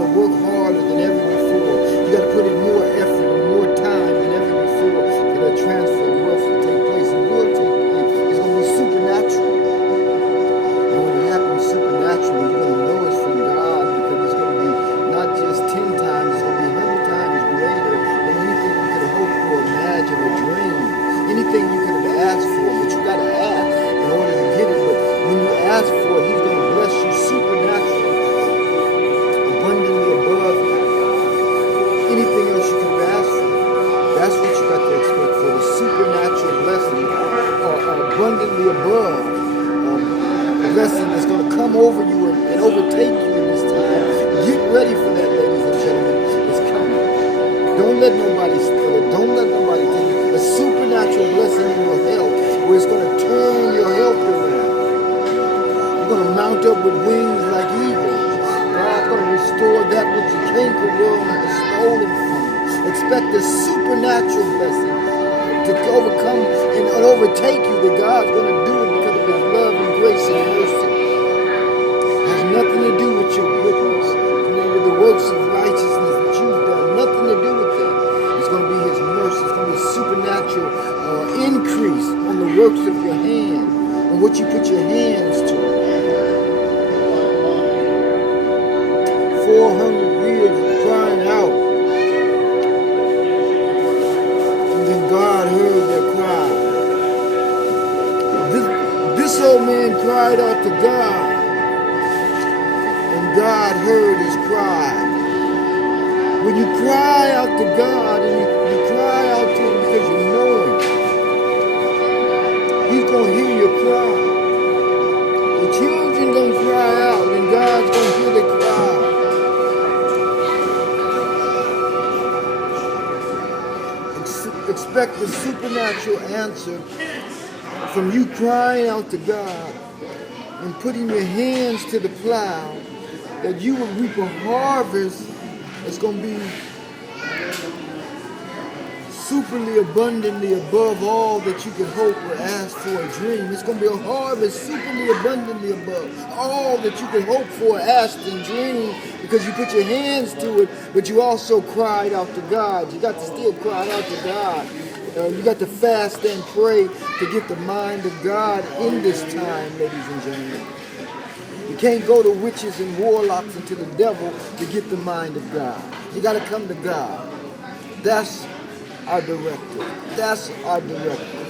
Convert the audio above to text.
to work harder than ever before. You got to put in more effort and more time than ever before for that transfer of wealth to take place. It will take place. It's going to be supernatural. And when it happens supernaturally, you're going to know it's from God, because it's going to be not just 10 times, it's going to be 100 times greater than anything you could have hoped for, imagine, or dream. Anything you could have asked for, but you got to ask in order to get it. But when you ask for it, He's going to bless you supernaturally, abundantly above anything else you could have asked for. That's what you got to expect for the supernatural blessing, abundantly above blessing that's going to come over you and overtake you in this time. Get ready for that, ladies and gentlemen. It's coming. Don't let nobody steal it. Don't let nobody take it. A supernatural blessing in your health, where it's going to turn your health around. You're going to mount up with wings like eagles. God's going to restore that which the cankerworm has stolen from you. Expect a supernatural blessing to overcome and overtake you, that God's going to do it because of His love and grace and mercy. It has nothing to do with your goodness, with the works of righteousness that you've done. Nothing to do with that. It's going to be His mercy. It's going to be a supernatural increase on the works of your hand, on what you put your hands to. 400 years of crying out, and then God heard their cry. This old man cried out to God, and God heard his cry. When you cry out to God, and you cry out to Him because you know Him, He's going to hear your cry. The children going to cry out, and God's going to hear their cry. Expect the supernatural answer from you crying out to God and putting your hands to the plow, that you will reap a harvest that's going to be superly abundantly above all that you could hope or ask for or dream. It's going to be a harvest superly abundantly above all that you could hope for, ask, and dream, because you put your hands to it, but you also cried out to God. You got to still cry out to God. You got to fast and pray to get the mind of God in this time, ladies and gentlemen. You can't go to witches and warlocks and to the devil to get the mind of God. You got to come to God. That's our director. That's our director.